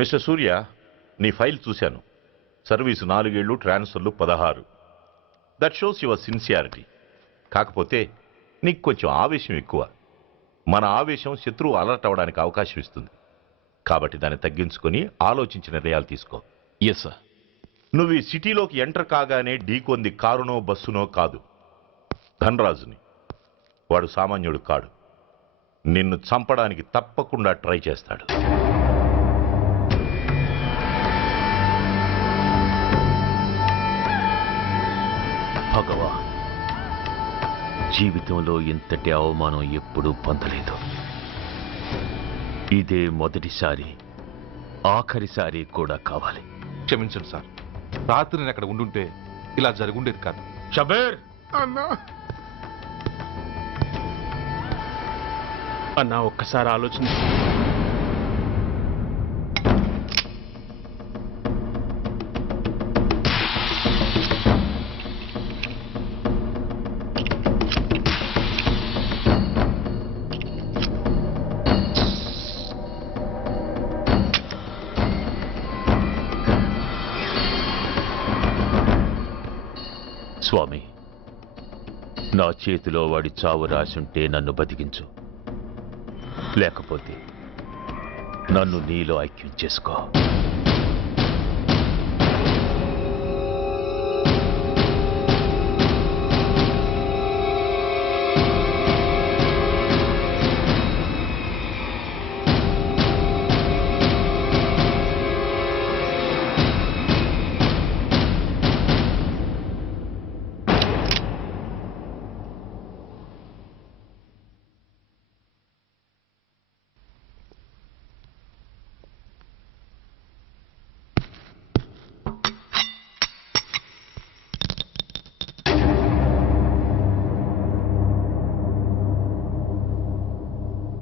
Mister సూర్య, నీ file చూశాను. Service 4 ఏళ్ళు, ట్రాన్స్ఫర్లు 16. That shows your sincerity. కాకపోతే నీకు కొంచెం ఆవేశం ఎక్కువ. మన ఆవేశం శత్రువు అలర్ట్ అవ్వడానికి అవకాశం ఇస్తుంది. కాబట్టి దాన్ని తగ్గించుకొని ఆలోచించిన నిర్ణయాలు తీసుకో. Yes sir. నువ్వు ఈ సిటీలోకి ఎంటర్ కాగానే ఢీకొంది కారునో బస్సునో కాదు, ధనరాజుని. వాడు సామాన్యుడు కాడు. నిన్ను చంపడానికి తప్పకుండా ట్రై చేస్తాడు. భగవా, జీవితంలో ఇంతటి అవమానం ఎప్పుడూ పొందలేదు. ఇదే మొదటిసారి, ఆఖరిసారి కూడా కావాలి. క్షమించండి సార్, రాత్రి నేను అక్కడ ఉండుంటే ఇలా జరుగుండేది కాదు. షబీర్ అన్నా అన్నా ఒక్కసారి ఆలోచన. స్వామి, నా చేతిలో వాడి చావు రాసుంటే నన్ను బతికించు, లేకపోతే నన్ను నీలో ఐక్యం చేసుకో.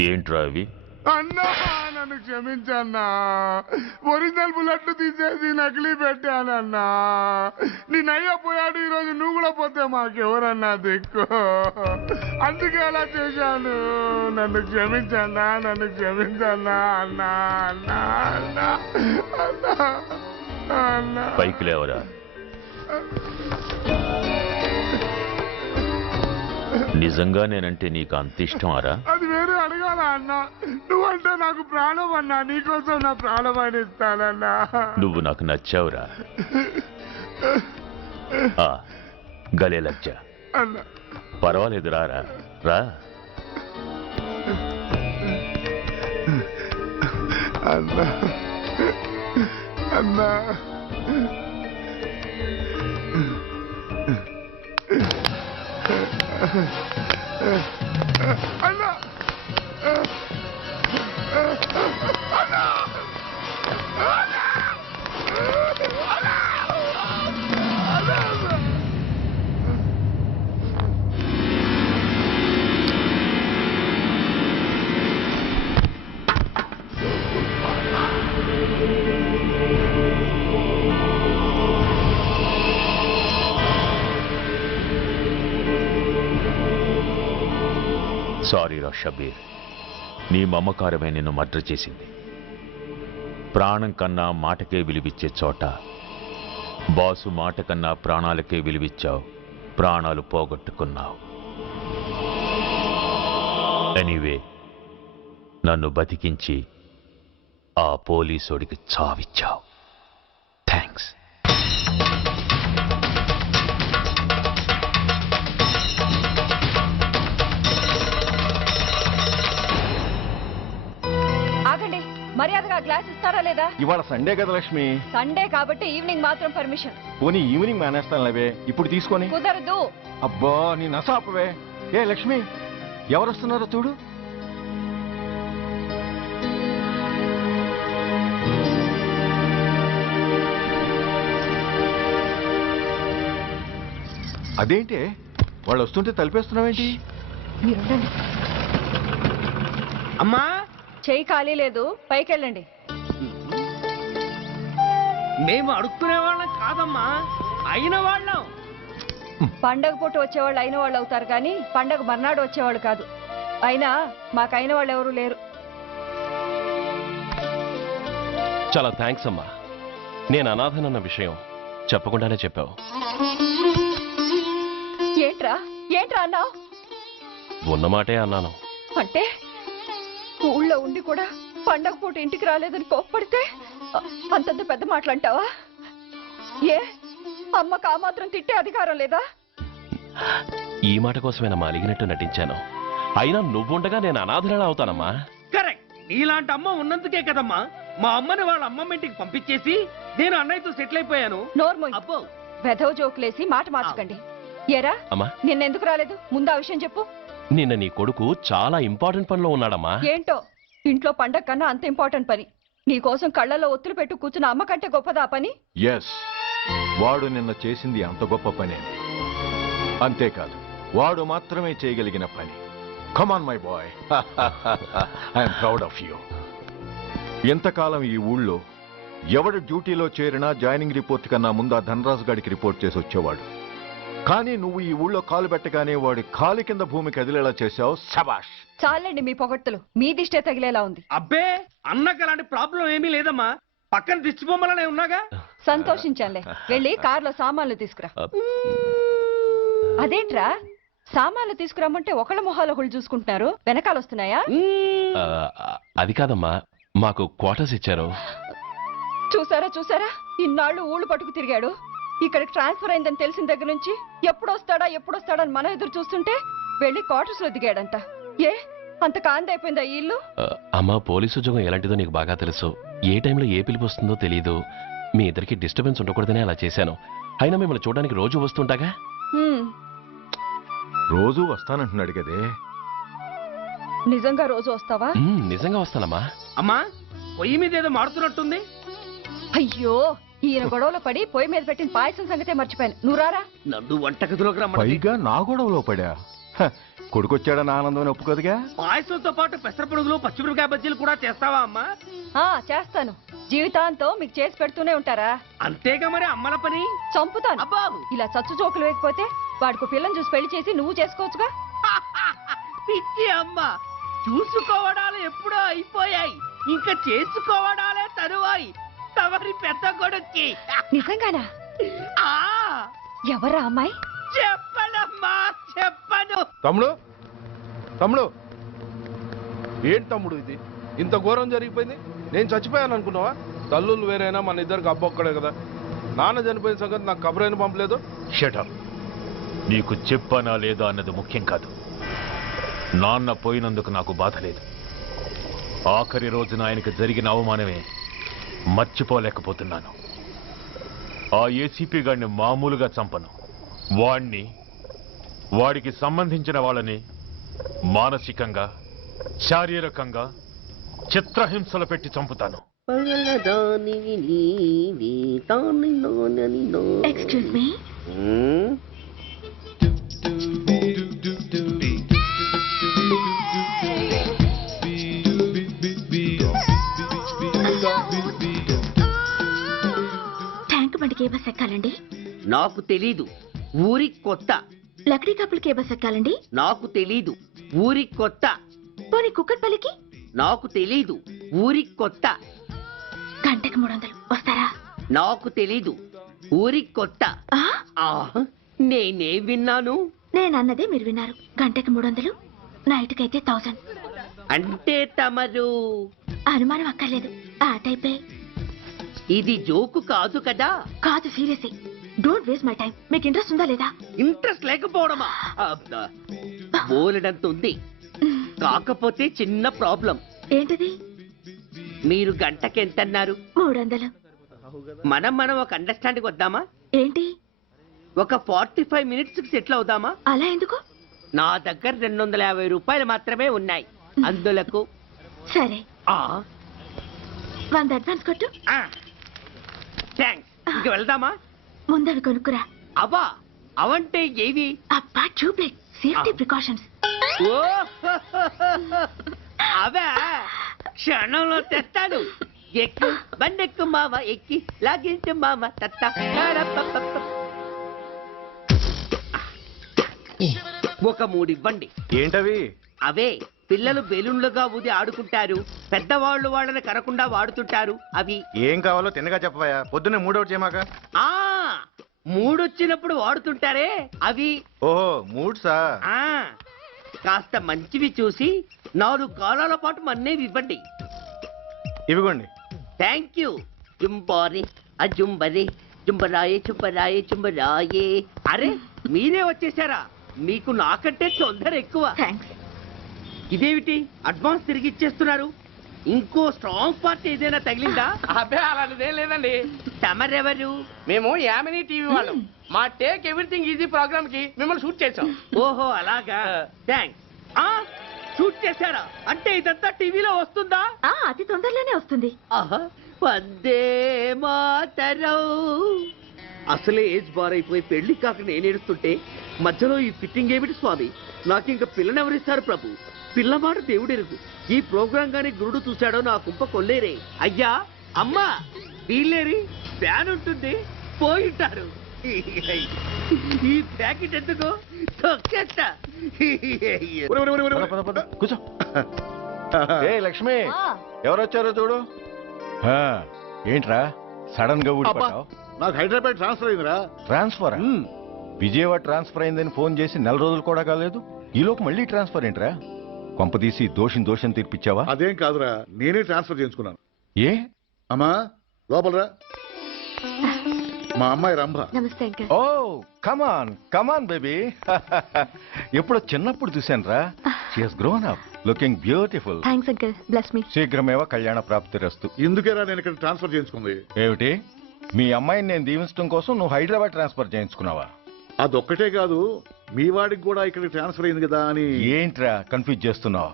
ఏంట్రా అవి? అన్నా నన్ను క్షమించన్నా. ఒరిజినల్ బుల్లెట్లు తీసేసి నకిలీ పెట్టానన్నా. నేనయ్యా పోయాడు, ఈరోజు నువ్వు కూడా పోతే మాకెవరన్నా దిక్కు. అందుకే అలా చేశాను. నన్ను క్షమించన్నా, నన్ను క్షమించన్నా అన్నా అన్నా అన్నా అన్నా అన్నా. పైకి లేవరా. నిజంగా నేనంటే నీకు అంత ఇష్టమారా? అది వేరే అడగాల అన్నా. నువ్వంటే నాకు ప్రాణం అన్నా. నీకోసం నా ప్రాణమైన ఇస్తానన్నా. నువ్వు నాకు నచ్చావురా. గలే లజ్జ. అన్నా పర్వాలేదు, రారా రా. అన్నా అన్నా అన్నా అన్నా సారీ రా షబీర్, నీ మమకారమే నిన్ను మర్డర్ చేసింది. ప్రాణం కన్నా మాటకే విలువిచ్చే చోట బాసు మాట కన్నా ప్రాణాలకే విలువిచ్చావు. ప్రాణాలు పోగొట్టుకున్నావు. ఎనీవే, నన్ను బతికించి ఆ పోలీసోడికి చావిచ్చావు. థ్యాంక్స్. మర్యాదగా గ్లాస్ ఇస్తారా లేదా? ఇవాళ సండే కదా లక్ష్మి. సండే కాబట్టి ఈవినింగ్ మాత్రం పర్మిషన్. పోనీ ఈవినింగ్ మానేస్తానులేవే, ఇప్పుడు తీసుకొని. కుదరదు. అబ్బా నీ నసాపవే. ఏ లక్ష్మి, ఎవరు వస్తున్నారో చూడు. అదేంటే వాళ్ళు వస్తుంటే తలిపేస్తున్నావేంటి? అమ్మా, చెయ్యి ఖాళీ లేదు, పైకెళ్ళండి. మేము అడుక్కునే వాళ్ళం కాదమ్మా, అయిన వాళ్ళం. పండగ పూట వచ్చేవాళ్ళు అయిన వాళ్ళు అవుతారు కానీ పండగ మర్నాడు వచ్చేవాళ్ళు కాదు. అయినా మాకైన వాళ్ళు ఎవరు లేరు. చాలా థ్యాంక్స్ అమ్మా. నేను అనాథనన్న విషయం చెప్పకుండానే చెప్పావు. ఏంట్రా ఏంట్రా అన్నావు? ఉన్నమాటే అన్నాను. అంటే ఊళ్ళో ఉండి కూడా పండగ పూట ఇంటికి రాలేదని కోప్పడితే అంతంత పెద్ద మాటలంటావా? ఏ అమ్మకు ఆ మాత్రం తిట్టే అధికారం లేదా? ఈ మాట కోసమేనమ్మా అలిగినట్టు నటించాను. అయినా నువ్వుండగా నేను అనాథనలా అవుతానమ్మా. కరెక్ట్. నీలాంటి అమ్మ ఉన్నందుకే కదమ్మా మా అమ్మని వాళ్ళ అమ్మమ్మ ఇంటికి పంపించేసి నేను అన్నయ్యతో సెటిల్ అయిపోయాను. నోర్మోయ్, అబ్బో వెధవ జోకులేసి మాట మార్చకండి. ఏరా అమ్మా, నిన్నెందుకు రాలేదు? ముందు ఆ విషయం చెప్పు. నిన్న నీ కొడుకు చాలా ఇంపార్టెంట్ పనిలో ఉన్నాడమ్మా. ఏంటో ఇంట్లో పండగ కన్నా అంత ఇంపార్టెంట్ పని. నీకోసం కళ్ళల్లో ఒత్తులు పెట్టు కూర్చున్న అమ్మ కంటే గొప్పదా ఆ పని? ఎస్, వాడు నిన్న చేసింది అంత గొప్ప పనే. అంతేకాదు, వాడు మాత్రమే చేయగలిగిన పని. Come on my boy, I'm proud of you. ఎంతకాలం ఈ ఊళ్ళో ఎవడు డ్యూటీలో చేరినా జాయినింగ్ రిపోర్ట్ కన్నా ముందు ఆ ధనరాజు గారికి రిపోర్ట్ చేసి వచ్చేవాడు. కానీ నువ్వు ఈ ఊళ్ళో కాలు పెట్టగానే వాడి కాలి కింద భూమి కదిలేలా చేశావు. శబాష్. చాలండి మీ పొగట్టులు. మీ దిష్టే తగిలేలా ఉంది. అబ్బే అన్నకు అలాంటి ప్రాబ్లం ఏమీ లేదమ్మా. పక్కన దిష్టి బొమ్మలనే ఉన్నాగా. సంతోషించాలే. వెళ్ళి కార్లో సామాన్లు తీసుకురా. అదేంట్రా సామాన్లు తీసుకురామంటే ఒకళ్ళ మొహాలు ఒకళ్ళు చూసుకుంటున్నారు, వెనకాల వస్తున్నాయా? ఆ, అది కాదమ్మా, మాకు క్వార్టర్స్ ఇచ్చారు. చూసారా చూసారా, ఇన్నాళ్ళు ఊళ్ళు పట్టుకు తిరిగాడు. ఇక్కడికి ట్రాన్స్ఫర్ అయిందని తెలిసిన దగ్గర నుంచి ఎప్పుడొస్తాడని మనం ఎదురు చూస్తుంటే వెళ్ళి క్వార్టర్స్ లో దిగాడంట. ఏ అంత కాంతి అయిపోయిందా ఈ ఇల్లు? అమ్మా, పోలీసు ఉద్యోగం ఎలాంటిదో నీకు బాగా తెలుసు. ఏ టైంలో ఏ పిలుపు వస్తుందో తెలీదు. మీ ఇద్దరికి డిస్టర్బెన్స్ ఉండకూడదనే అలా చేశాను. అయినా మిమ్మల్ని చూడడానికి రోజు వస్తుంటాగా. రోజు వస్తానంటున్నాడు కదే. నిజంగా రోజు వస్తావా? నిజంగా వస్తానమ్మా. అమ్మా పొయ్యి మీద ఏదో మాడుతున్నట్టుంది. అయ్యో, ఈయన గొడవలో పడి పొయ్యి మీద పెట్టిన పాయసం సంగతే మర్చిపోయాను. నువ్వు రారా. నన్ను వంటగదిలోకి రమ్మని. పైగా నా గొడవలో పడా. కొడుకొచ్చాడని ఆనందం ఒప్పుకోదుగా. పాయసంతో పాటు పెసర పొడుగులు పచ్చిమిరపకాయ బజ్జీలు కూడా చేస్తావా అమ్మా? చేస్తాను. జీవితాంతం మీకు చేసి పెడుతూనే ఉంటారా? అంతేగా మరి అమ్మల పని. చంపుతాను. అబ్బా ఇలా చచ్చు జోకులు వేయకపోతే వాడికి పిల్లని చూసి పెళ్లి చేసి నువ్వు చేసుకోవచ్చుగా. పిచ్చి అమ్మ, చూసుకోవడాలు ఎప్పుడో అయిపోయాయి, ఇంకా చేసుకోవడాలే తరువాయి. తమరి పెద్ద కొడుక్కి. నిజంగానా? ఆ ఎవరా అమ్మాయి? చెప్పనమ్మా, చెప్పను. తమ్ముడు ఏంటి తమ్ముడు ఇది? ఇంత ఘోరం జరిగిపోయింది. నేను చచ్చిపోయాను అనుకున్నావా? తల్లులు వేరైనా మన ఇద్దరికి అబ్బొక్కడే కదా. నాన్న చనిపోయిన సంగతి నాకు కబురైన పంపలేదు. షటప్. నీకు చెప్పనా లేదా అన్నది ముఖ్యం కాదు. నాన్న పోయినందుకు నాకు బాధ లేదు. ఆఖరి రోజున ఆయనకు జరిగిన అవమానమే మర్చిపోలేకపోతున్నాను. ఆ ఏసీపీ గారిని మామూలుగా చంపను. వాడికి సంబంధించిన వాళ్ళని మానసికంగా, శారీరకంగా చిత్రహింసలు పెట్టి చంపుతాను. Excuse me. ట్యాంక్ బండికి ఏ బస్ ఎక్కాలండి? నాకు తెలీదు, ఊరి కొత్త. లక్డీ కప్పులకి ఏ బస్ ఎక్కాలండి? నాకు తెలీదు, ఊరి కొత్త. పోనీ కుక్కట్పల్లికి? నాకు తెలీదు, ఊరి కొత్త. గంటకి 300 వస్తారా? నాకు తెలీదు, ఊరి కొత్త. నేనే విన్నాను. నేనన్నదే మీరు విన్నారు. గంటకి 300, నైట్కి అయితే 1000. అంటే తమరు అనుమానం అక్కర్లేదు, ఆ టైపే. ఇది జోకు కాదు కదా? కాదు, serious. Don't waste my time. మీకు ఇంట్రెస్ట్ ఉందా లేదా? ఇంట్రెస్ట్ లేకపోవడమా? బోలెడంత ఉంది. కాకపోతే చిన్న ప్రాబ్లం. ఏంటిది? మీరు గంటకి ఎంతన్నారు? 300. మనం ఒక అండర్స్టాండింగ్ వద్దామా? ఏంటి? ఒక 45 మినిట్స్ కి సెటిల్ అవుదామా? అలా ఎందుకు? నా దగ్గర 250 రూపాయలు మాత్రమే ఉన్నాయి. అందులకు సరే, 100 అడ్వాన్స్ కొట్టు. థ్యాంక్స్. ఇంక వెళ్దామా? ముందవి కొనుక్కురా. అబ్బా, అవంటే ఏవి? అబ్బా, ట్యూబ్లైట్, సేఫ్టీ ప్రికాషన్స్. అవే క్షణంలో తెస్తాను. ఎక్కు, బండెక్కు మామ, ఎక్కి లాగించు మామ. తత్త ఒక 3 ఇవ్వండి. ఏంటవి? అవే పిల్లలు బెలూన్లుగా ఊది ఆడుకుంటారు, పెద్దవాళ్ళు వాళ్ళని కరకుండా వాడుతుంటారు. అవి ఏం కావాలో తిన్నగా చెప్పవా, పొద్దున్నే మూడోటి చేయమాక. ఆ మూడొచ్చినప్పుడు వాడుతుంటారే అవి. ఓహో మూడ్సా? ఆ కాస్త మంచివి చూసి 4 కాలాల పాటు మన్నేవి ఇవ్వండి. ఇవిగోండి. Thank you. జుంబారి అజుంబరి జుంబరాయే చుంబరాయే చుంబరాయే. అరే మీరే వచ్చేసారా? మీకు నాకంటే తొందర ఎక్కువ. ఇదేమిటి అడ్వాన్స్ తిరిగి ఇచ్చేస్తున్నారు? ఇంకో స్ట్రాంగ్ పార్టీ ఏదైనా తగిలిందా? అబ్బే అలాంటిదేం లేదండి. తమరెవరు? మేము యామినీ టీవీ వాళ్ళం. మా టేక్ ఎవ్రీథింగ్ ఈజీ ప్రోగ్రామ్ కి మిమ్మల్ని షూట్ చేసాం. ఓహో అలాగా, థ్యాంక్స్. షూట్ చేశారా? అంటే ఇదంతా టీవీలో వస్తుందా? అతి తొందరలోనే వస్తుంది. ఆహా వందే మాతరం. అసలే ఏజ్ బార్ అయిపోయి పెళ్లి కాక నేను ఏడుస్తుంటే మధ్యలో ఈ ఫిట్టింగ్ ఏమిటి స్వామి? నాకింక పిల్లనెవరిస్తారు ప్రభు? పిల్లమాట దేవుడెరుగు. ఈ ప్రోగ్రాం గాని గురుడు చూశాడో నా కుంప కొల్లేరే. అయ్యా అమ్మా వీళ్ళేరి, ఫ్యాన్ ఉంటుంది పోయింటారు. ఈ ప్యాకెట్ ఎందుకు తొక్కేస్తా. కూర్చో. ఏ లక్ష్మి, ఎవరొచ్చారో చూడు. ఏంట్రా సడన్ గా ఊడిపడ్డావు? నాకు హైదరాబాద్ ట్రాన్స్ఫర్ అయిందిరా. ట్రాన్స్ఫర్? విజయవాడ ట్రాన్స్ఫర్ అయిందని ఫోన్ చేసి 4 రోజులు కూడా కాలేదు, ఈలోపు మళ్ళీ ట్రాన్స్ఫర్ ఏంట్రా? కొంపదీసి దోషం తీర్పిచ్చావా? అదేం కాదురా, నేనే ట్రాన్స్ఫర్ చేయించుకున్నాను. ఏ అమ్మా లోపలరా. మా అమ్మాయి రంభ. నమస్తే అంకల్. ఓ కమాన్ బేబీ. ఎప్పుడో చిన్నప్పుడు చూశాను రా. She has grown up, looking beautiful. Thanks uncle, bless me. శీఘ్రమేవ కళ్యాణ ప్రాప్తిరస్తు. ఇందుకేరా నేను ఇక్కడ ట్రాన్స్ఫర్ చేయించుకుంది. ఏమిటి, మీ అమ్మాయిని నేను దీవించడం కోసం నువ్వు హైదరాబాద్ ట్రాన్స్ఫర్ చేయించుకున్నావా? అదొక్కటే కాదు, మీ వాడికి కూడా ఇక్కడ ట్రాన్స్ఫర్ అయింది కదా అని. ఏంట్రా కన్ఫ్యూజ్ చేస్తున్నావు?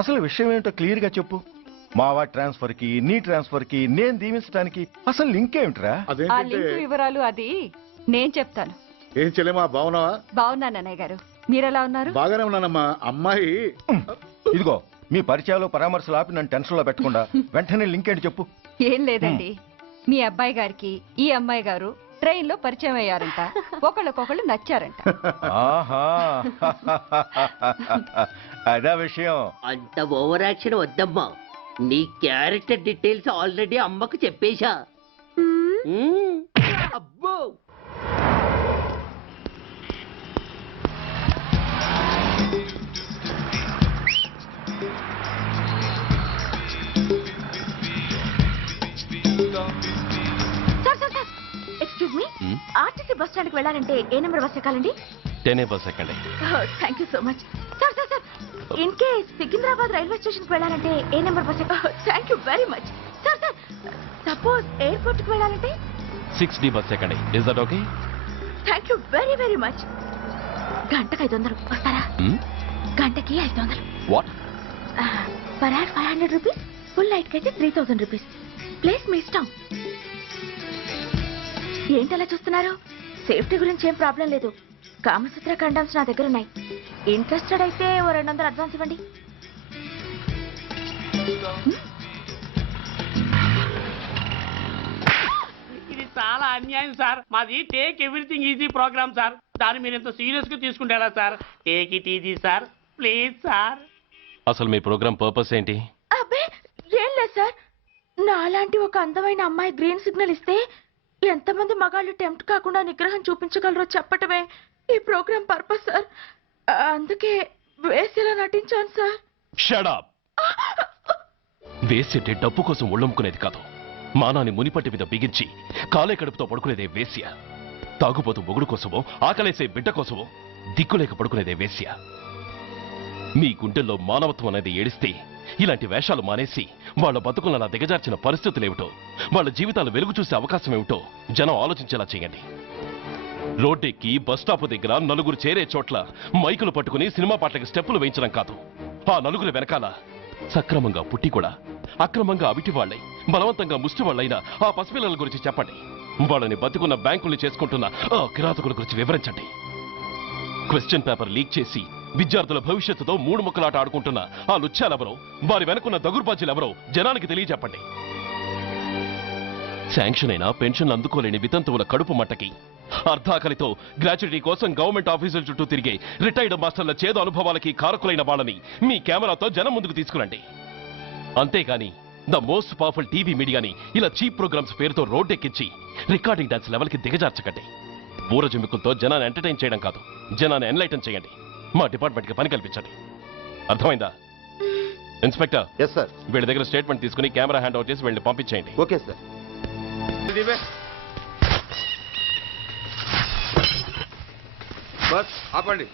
అసలు విషయం ఏంటో క్లియర్ గా చెప్పు. మా వాడి ట్రాన్స్ఫర్ కి నీ ట్రాన్స్ఫర్ కి నేను దీవించడానికి అసలు లింక్ ఏమిట్రా? ఆ లింక్ వివరాలు అది నేను చెప్తాను. ఏం చెల్లెమా, బాగున్నావా? బాగున్నాను అన్నయ్య గారు, మీరెలా ఉన్నారు? బాగానే ఉన్నానమ్మా. అమ్మాయి ఇదిగో మీ పరిచయాలు పరామర్శలు ఆపి నన్ను టెన్షన్ లో పెట్టకుండా వెంటనే లింక్ ఏంటి చెప్పు. ఏం లేదండి, మీ అబ్బాయి గారికి ఈ అమ్మాయి గారు ట్రైన్ లో పరిచయం అయ్యారంట, ఒకళ్ళకొకళ్ళు నచ్చారంట. ఆహా అదా విషయం. అంత ఓవర్ యాక్షన్ వద్దమ్మా. నీ క్యారెక్టర్ డీటెయిల్స్ ఆల్రెడీ అమ్మకు చెప్పేశా. అబ్బో excuse me, RTC bus stand కి వెళ్ళాలంటే ఏ నెంబర్ బస్ ఎక్కాలండి? 10 బస్ ఎక్కండి. Thank you so much. Sir sir sir, in case Secunderabad railway station కి వెళ్ళాలంటే ఏ నెంబర్ బస్ ఎక్కాలి? Thank you very much. Sir sir, suppose airport కి వెళ్ళాలంటే 6D బస్ ఎక్కండి. Is that okay? Thank you very very much. గంటకి 500 వస్తారా? గంటకి 500. What? Per hour 500 rupees, full night కి అయితే 3000 రూపీస్. ప్లేస్ మీ ఇష్టం. ఏంటలా చూస్తున్నారు? సేఫ్టీ గురించి ఏం ప్రాబ్లం లేదు. కామసూత్ర కండమ్స్ నా దగ్గర ఉన్నాయి. ఇంట్రెస్టెడ్ అయితే ఓ 200 అడ్వాన్స్ ఇవ్వండి. ఇది చాలా అన్యాయం సార్. మాది take everything easy program sir. దాన్ని మీరు ఎంత సీరియస్ గా తీసుకుంటారా sir? Take it easy sir, please sir. అసలు మీ ప్రోగ్రామ్ పర్పస్ ఏంటి? అబ్బే ఏం లేదు సార్, నాలాంటి ఒక అందమైన అమ్మాయి గ్రీన్ సిగ్నల్ ఇస్తే ఎంతమంది మగాళ్ళు టెంప్ట్ కాకుండా నిగ్రహం చూపించగలరో చెప్పటమే ఈ ప్రోగ్రామ్ పర్పస్ సార్. అందుకే వేసేలా నటించాను సార్. Shut up. వేసేటే డబ్బు కోసం ఒళ్ళొమ్ముకునేది కాదు. మానాన్ని మునిపట్టి మీద బిగించి కాలే కడుపుతో పడుకునేదే వేశ్య. తాగుపోతూ మొగుడు కోసమో ఆకలేసే బిడ్డ కోసమో దిక్కులేక పడుకునేదే వేశ్య. మీ గుండెల్లో మానవత్వం అనేది ఏడిస్తే ఇలాంటి వేషాలు మానేసి వాళ్ళ బతుకులను అలా దిగజార్చిన పరిస్థితులేమిటో, వాళ్ళ జీవితాలు వెలుగు చూసే అవకాశం ఏమిటో జనం ఆలోచించేలా చేయండి. రోడ్డెక్కి బస్టాప్ దగ్గర నలుగురు చేరే చోట్ల మైకులు పట్టుకుని సినిమా పాటలకి స్టెప్పులు వేయించడం కాదు. ఆ నలుగురు వెనకాల సక్రమంగా పుట్టి కూడా అక్రమంగా అవిటి వాళ్ళై బలవంతంగా ముష్టి వాళ్ళైన ఆ పసిపిల్లల గురించి చెప్పండి. వాళ్ళని బతుకున్న బ్యాంకుల్ని చేసుకుంటున్న ఆ కిరాతకుల గురించి వివరించండి. క్వశ్చన్ పేపర్ లీక్ చేసి విద్యార్థుల భవిష్యత్తుతో 3 ముక్కలాట ఆడుకుంటున్న ఆ లుచ్చాలెవరో, వారి వెనుకున్న దగుర్బాజీలెవరో జనానికి తెలియజెప్పండి. శాంక్షన్ అయినా పెన్షన్లు అందుకోలేని వితంతువుల కడుపు మట్టకి అర్ధాకలితో గ్రాట్యుటీ కోసం గవర్నమెంట్ ఆఫీసుల చుట్టూ తిరిగే రిటైర్డ్ మాస్టర్ల చేదు అనుభవాలకి కారకులైన వాళ్ళని మీ కెమెరాతో జనం ముందుకు తీసుకురండి. అంతేగాని ద మోస్ట్ పవర్ఫుల్ టీవీ మీడియాని ఇలా చీప్ ప్రోగ్రామ్స్ పేరుతో రోడ్డెక్కించి రికార్డింగ్ డాన్స్ లెవెల్కి దిగజార్చకండి. ఊరజుమ్మికులతో జనాన్ని ఎంటర్టైన్ చేయడం కాదు, జనాన్ని ఎన్లైటన్ చేయండి. మా డిపార్ట్మెంట్కి పని కల్పించండి. అర్థమైందా? ఇన్స్పెక్టర్. Yes sir. వీళ్ళ దగ్గర స్టేట్మెంట్ తీసుకుని కెమెరా హ్యాండ్ అవుట్ చేసి వీళ్ళని పంపించేయండి. Okay sir. బస్ ఆపండి.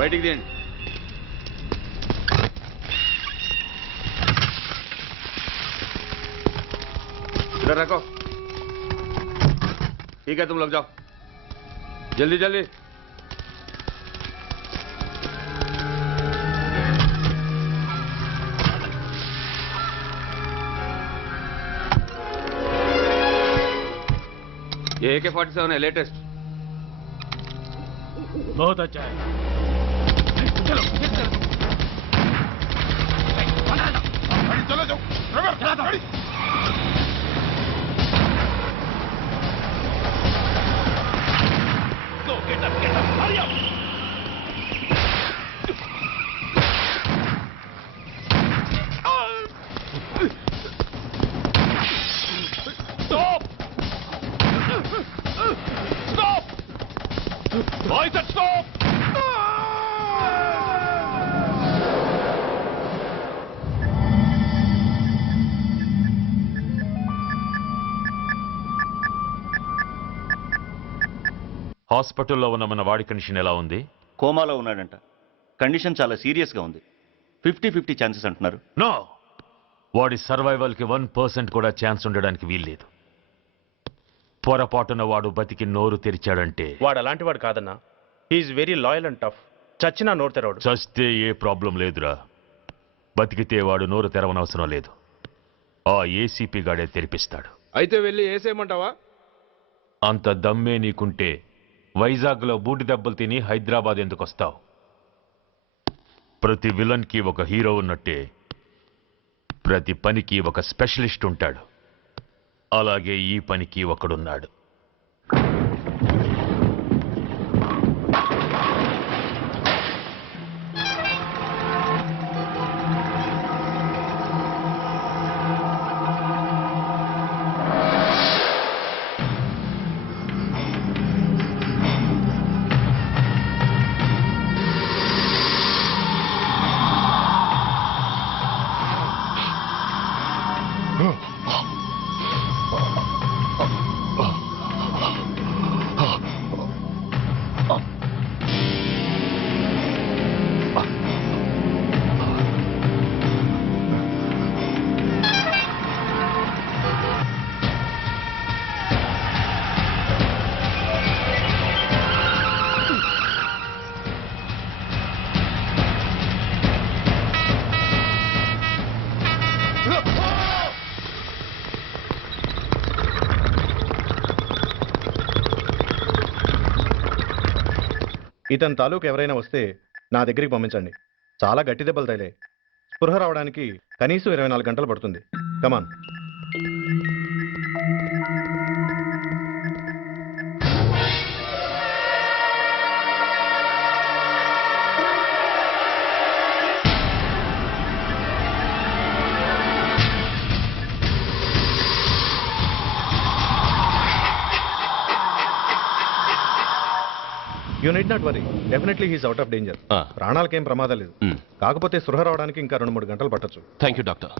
బయటికి తీయండి. इधर रखो. ठीक है, तुम लोग जाओ जल्दी जल्दी. ये AK-47 है, लेटेस्ट. बहुत अच्छा है. चलो चलो जाओ. Get up, hurry up! Stop! Stop! I said stop! హాస్పిటల్లో ఉన్న మన వాడి కండిషన్ ఎలా ఉంది? కోమాలో ఉన్నాడంట. కండిషన్ చాలా సీరియస్గా ఉంది. 50-50 ఛాన్సెస్ అంటున్నారు. నో, వాడి సర్వైవల్కి 1% కూడా ఛాన్స్ ఉండడానికి వీల్లేదు. పొరపాటున వాడు బతికి నోరు తెరిచాడంటే వాడు అలాంటి వాడు కాదన్నా. He is very loyal and tough. చచ్చినా నోరు తెరవడు. చస్తే ఏ ప్రాబ్లం లేదురా. బతికితే వాడు నోరు తెరవనవసరం లేదు. ఆ ఏసీపీ గాడే తెరిపిస్తాడు. అయితే వెళ్ళి ఏసేయమంటావా? అంత దమ్మే నీకుంటే వైజాగ్లో బూటి దెబ్బలు తిని హైదరాబాద్ ఎందుకు వస్తావు? ప్రతి విలన్కి ఒక హీరో ఉన్నట్టే ప్రతి పనికి ఒక స్పెషలిస్ట్ ఉంటాడు. అలాగే ఈ పనికి ఒకడున్నాడు. ఇతని తాలూకు ఎవరైనా వస్తే నా దగ్గరికి పంపించండి. చాలా గట్టి దెబ్బలు తగిలాయి. స్పృహ రావడానికి కనీసం 24 గంటలు పడుతుంది. Come on. You need not worry. Definitely he's out of danger. ప్రాణాలకేం ప్రమాదం లేదు. కాకపోతే స్పృహ రావడానికి ఇంకా 2-3 గంటలు పట్టొచ్చు. Thank you doctor.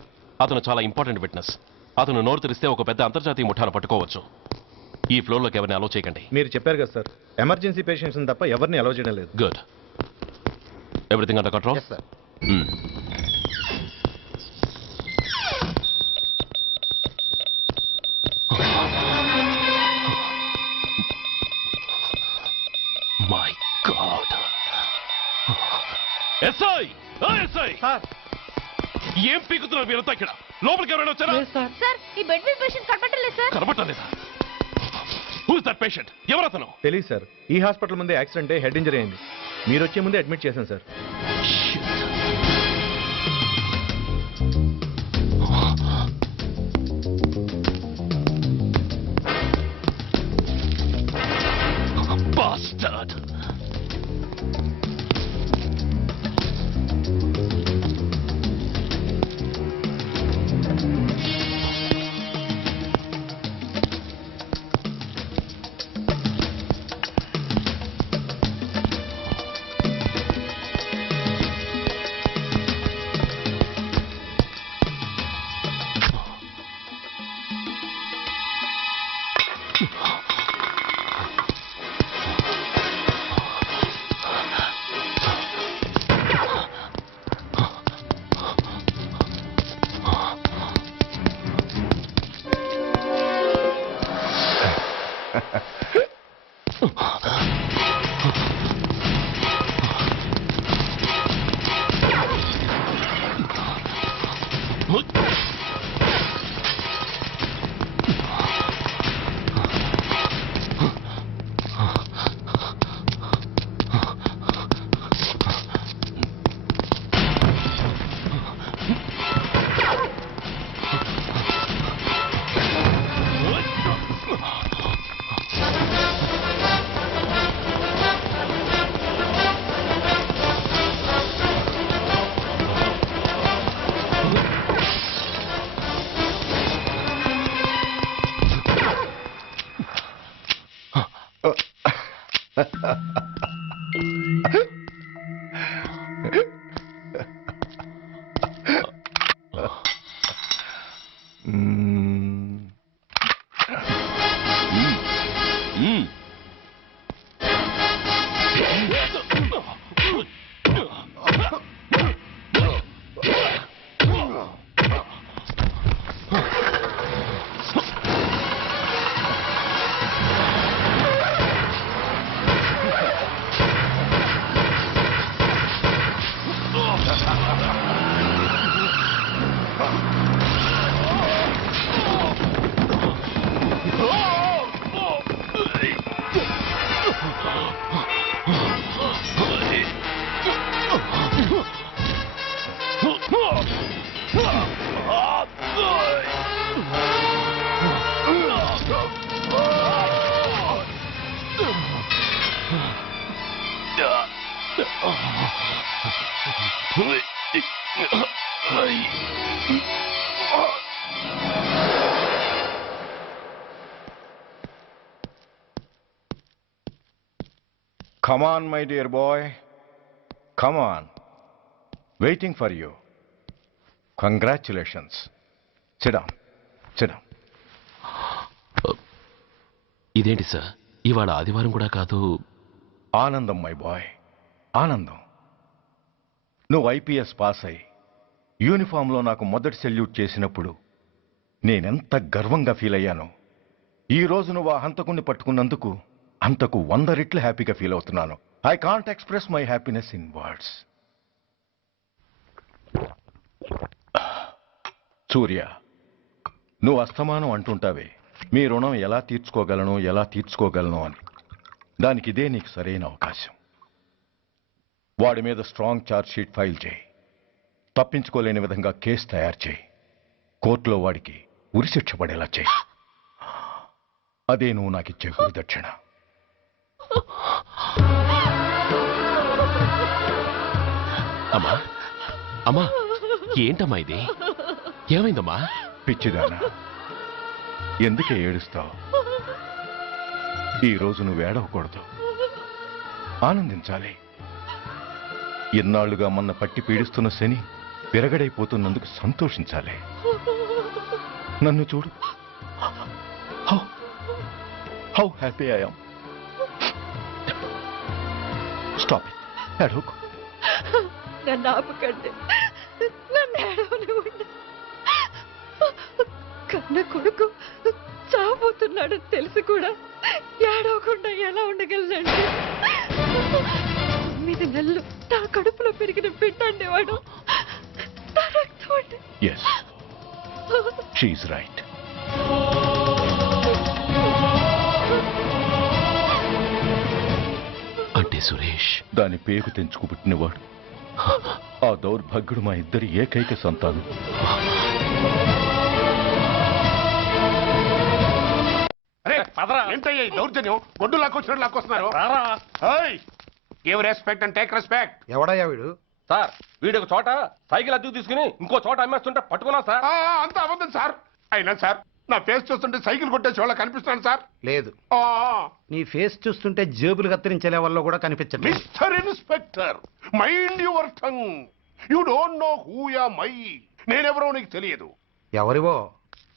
అతను చాలా ఇంపార్టెంట్ విట్నెస్. అతను నోరు తెరిస్తే ఒక పెద్ద అంతర్జాతీయ ముఠాను పట్టుకోవచ్చు. ఈ ఫ్లోర్లోకి ఎవరిని అలో చేయకండి. మీరు చెప్పారు కదా సార్, ఎమర్జెన్సీ పేషెంట్స్ తప్ప ఎవరిని అలో చేయడం లేదు. Good. Everything under control? My God. SI! SI! ఏం పీకుతున్నారు మీరంతా ఇక్కడ? లోపలికి ఎవరైనా వచ్చారా? సార్, ఈ బెడ్ మీద పేషెంట్ కనబట్టలేదు సార్. కనబట్టలేదా? Who is that patient? ఎవరు అతను? తెలియదు సార్. ఈ హాస్పిటల్ ముందే యాక్సిడెంట్ అయ్యి హెడ్ ఇంజరీ అయింది. మీరు వచ్చే ముందే అడ్మిట్ చేశాను sir. Come on, my dear boy. Come on. Waiting for you. Congratulations. Sit down. Sit down. ఇదేంటి సార్ ఇవాళ ఆదివారం కూడా కాదు. ఆనందం మై బాయ్, ఆనందం. నువ్వు ఐపీఎస్ పాస్ అయి యూనిఫామ్లో నాకు మొదటి సెల్యూట్ చేసినప్పుడు నేనెంత గర్వంగా ఫీల్ అయ్యానో, ఈ రోజు నువ్వు ఆ హంతకుణ్ణి పట్టుకున్నందుకు అంతకు 100 రెట్లు హ్యాపీగా ఫీల్ అవుతున్నాను. I can't express my happiness in words. Surya, నువ్వు అస్తమానం అంటుంటావే మీ రుణం ఎలా తీర్చుకోగలను అని. దానికి ఇదే నీకు సరైన అవకాశం. వాడి మీద స్ట్రాంగ్ ఛార్జ్ షీట్ ఫైల్ చేయి. తప్పించుకోలేని విధంగా కేసు తయారు చేయి. కోర్టులో వాడికి ఉరిశిక్ష పడేలా చేయి. అదే నువ్వు నాకు ఇచ్చే గురుదక్షిణ. అమ్మా అమ్మా, ఏంటమ్మా ఇది? ఏమైందమ్మా? పిచ్చిదానా, ఎందుకే ఏడుస్తావు? ఈరోజు నువ్వు ఏడవకూడదు, ఆనందించాలి. ఎన్నాళ్లుగా మన పట్టి పీడిస్తున్న శని విరగడైపోతున్నందుకు సంతోషించాలి. నన్ను చూడు, how happy I am. Stop it, ఏడవకు. నన్ను ఆపకండి, నన్ను ఏడవనివ్వండి. కన్న కొడుకు చావబోతున్నాడు తెలిసి కూడా ఏడవకుండా ఎలా ఉండగలనండి? 9 నెలలు నా కడుపులో పెరిగిన బిడ్డ అండేవాడు. నా రక్తం అండి. Yes, she's right. అంటే సురేష్ దాని పేగు తెంచుకు పుట్టినవాడు. ఆ దౌర్భాగ్యుడు మా ఇద్దరి ఏకైక సంతానం. ఏంటయ్యా ఈ దౌర్జన్యం? గొడ్డు లాక్కొచ్చినట్టు లాక్కొస్తున్నారు. Give respect and take respect. ఎవడయ్యా వీడు? సార్ వీడు ఒక చోట సైకిల్ అద్దెకు తీసుకుని ఇంకో చోట అమ్మేస్తుంటే పట్టుకున్నా సార్. అంత అబద్ధం సార్. అయినా సార్ నా ఫేస్ చూస్తుంటే సైకిల్ కొట్టేసి వాళ్ళ కనిపిస్తున్నాను సార్. లేదు, నీ ఫేస్ చూస్తుంటే జేబులు కత్తిరించే లెవెల్లో కూడా కనిపించదు. Mister inspector, mind your tongue. You don't know who am I. నేనెవరో నీకు తెలియదు. ఎవరివో?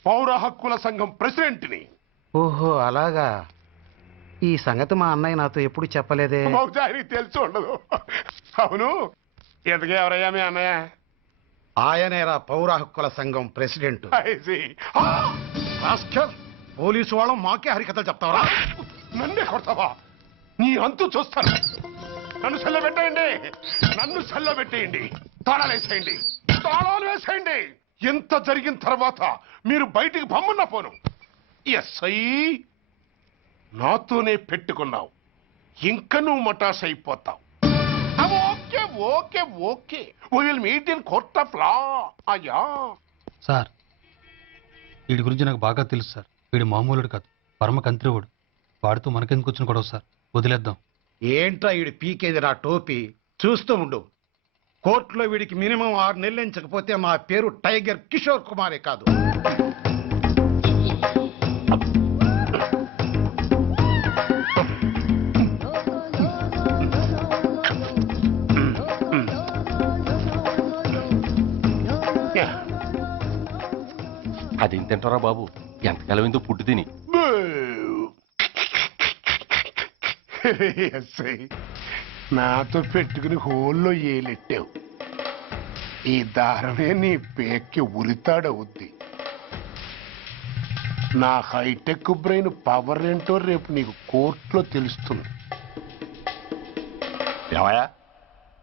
పౌర హక్కుల సంఘం ప్రెసిడెంట్ని. ఓహో అలాగా. ఈ సంగతి మా అన్నయ్య నాతో ఎప్పుడు చెప్పలేదే. బహుశా ఆయనకి తెలిసి ఉండదు. అవును, ఎదుగే ఎవరయ్యా మీ అన్నయ్య? ఆయనేరా పౌర హక్కుల సంఘం ప్రెసిడెంట్. పోలీసు వాళ్ళం మాకే హరికథలు చెప్తావరా? నన్నే కొడతావా? నీ అంతు చూస్తాను. నన్ను సెల్లబెట్టేయండి, నన్ను సెల్లబెట్టేయండి. తాళాలు వేసేయండి, తాళాలు వేసేయండి. ఎంత జరిగిన తర్వాత మీరు బయటికి పమ్మున్నా పోను. ఎస్ఐ నాతోనే పెట్టుకున్నావు, ఇంక నువ్వు మటాస్ అయిపోతావు. Okay okay okay, we will meet in court of law. అయ్యా సార్, వీడి గురించి నాకు బాగా తెలుసు సార్. వీడు మామూలుడు కాదు, పరమ కంత్రివుడు. వాడితో మనకెందుకు వచ్చిన గొడవ సార్? వదిలేద్దాం. ఏంట్రా వీడి పీకేది నా టోపీ? చూస్తూ ఉండు. కోర్టులో వీడికి మినిమం 6 నెలలు ఎంచకపోతే మా పేరు టైగర్ కిషోర్ కుమారే కాదు. అదేం తింటారా బాబు? ఎంతకాలం ఎందుకు పుట్టి తిని. ఎస్ఐ నాతో పెట్టుకుని హోల్లో ఏలెట్టావు. ఈ దారమే నీ పేక్కి ఉరితాడవుద్ది. నా హైటెక్ బ్రెయిన్ పవర్ ఏంటో రేపు నీకు కోర్టులో తెలుస్తుంది. ఏమయ్యా,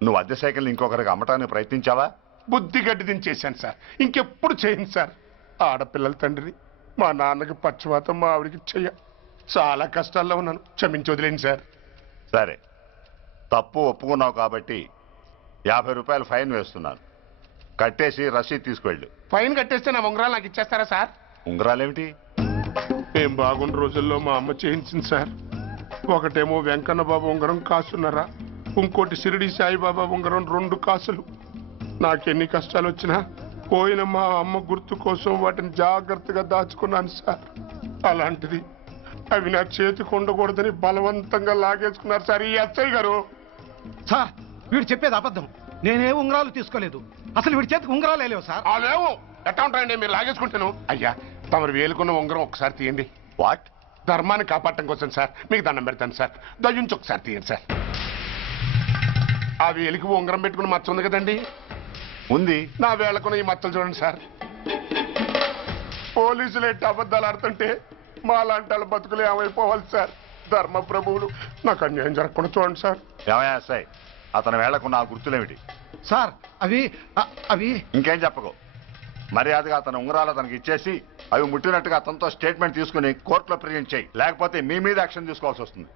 నువ్వు అద్దె సైకిల్ ఇంకొకరికి అమ్మటానికి ప్రయత్నించావా? బుద్ధి గడ్డి దించేశాను సార్, ఇంకెప్పుడు చేయను సార్. ఆడపిల్లల తండ్రి, మా నాన్నకి పక్షవాతం, మా ఆవిడికి చెయ్య. చాలా కష్టాల్లో ఉన్నాను, క్షమించి వదిలేండి సార్. సరే, తప్పు ఒప్పుకున్నావు కాబట్టి 50 రూపాయలు ఫైన్ వేస్తున్నాను. కట్టేసి రసీదు తీసుకువెళ్ళు. ఫైన్ కట్టేస్తే నా ఉంగరాలు నాకు ఇచ్చేస్తారా సార్? ఉంగరాలేమిటి? ఏం బాగున్న రోజుల్లో మా అమ్మ చేయించింది సార్. ఒకటేమో వెంకన్న బాబు ఉంగరం కాసున్నరా, ఇంకోటి షిరిడి సాయిబాబా ఉంగరం 2 కాసులు. నాకెన్ని కష్టాలు వచ్చినా పోయిన మా అమ్మ గుర్తు కోసం వాటిని జాగ్రత్తగా దాచుకున్నాను సార్. అలాంటిది అవి నా చేతికి ఉండకూడదని బలవంతంగా లాగేసుకున్నారు సార్ ఈ ఎస్ఐ గారు. సార్ వీడు చెప్పేది అబద్ధం. నేనే ఉంగరాలు తీసుకోలేదు. అసలు వీడి చేతికి ఉంగరాలే లేవు సార్. లేవు. ఎట్టా ఉంటాయండి మీరు లాగేసుకుంటాను. అయ్యా తమరు వేలుకున్న ఉంగరం ఒకసారి తీయండి. వాట్? ధర్మాన్ని కాపాడటం కోసం సార్. మీకు దండం పెడతాను సార్. దయ్యుంచి ఒకసారి తీయండి సార్. ఆ వేలికి ఉంగరం పెట్టుకుని మచ్చ ఉంది కదండి, ఉంది. నా వేళకున్న ఈ మచ్చలు చూడండి సార్. పోలీసులు ఎట్టి అబద్ధాలు ఆడుతుంటే మా లాంటి వాళ్ళ బతుకులు ఏమైపోవాలి సార్. ధర్మ ప్రభువులు నాకు అన్యాయం జరగకుండా చూడండి సార్. ఏమయ్యా సార్, అతని వేళ్లకున్న ఆ గుర్తులేమిటి? సార్ అవి ఇంకేం చెప్పకు. మర్యాదగా అతని ఉంగరాలు అతనికి ఇచ్చేసి అవి ముట్టినట్టుగా అతనితో స్టేట్మెంట్ తీసుకుని కోర్టులో ప్రజెంట్ చేయి. లేకపోతే మీ మీద యాక్షన్ తీసుకోవాల్సి వస్తుంది.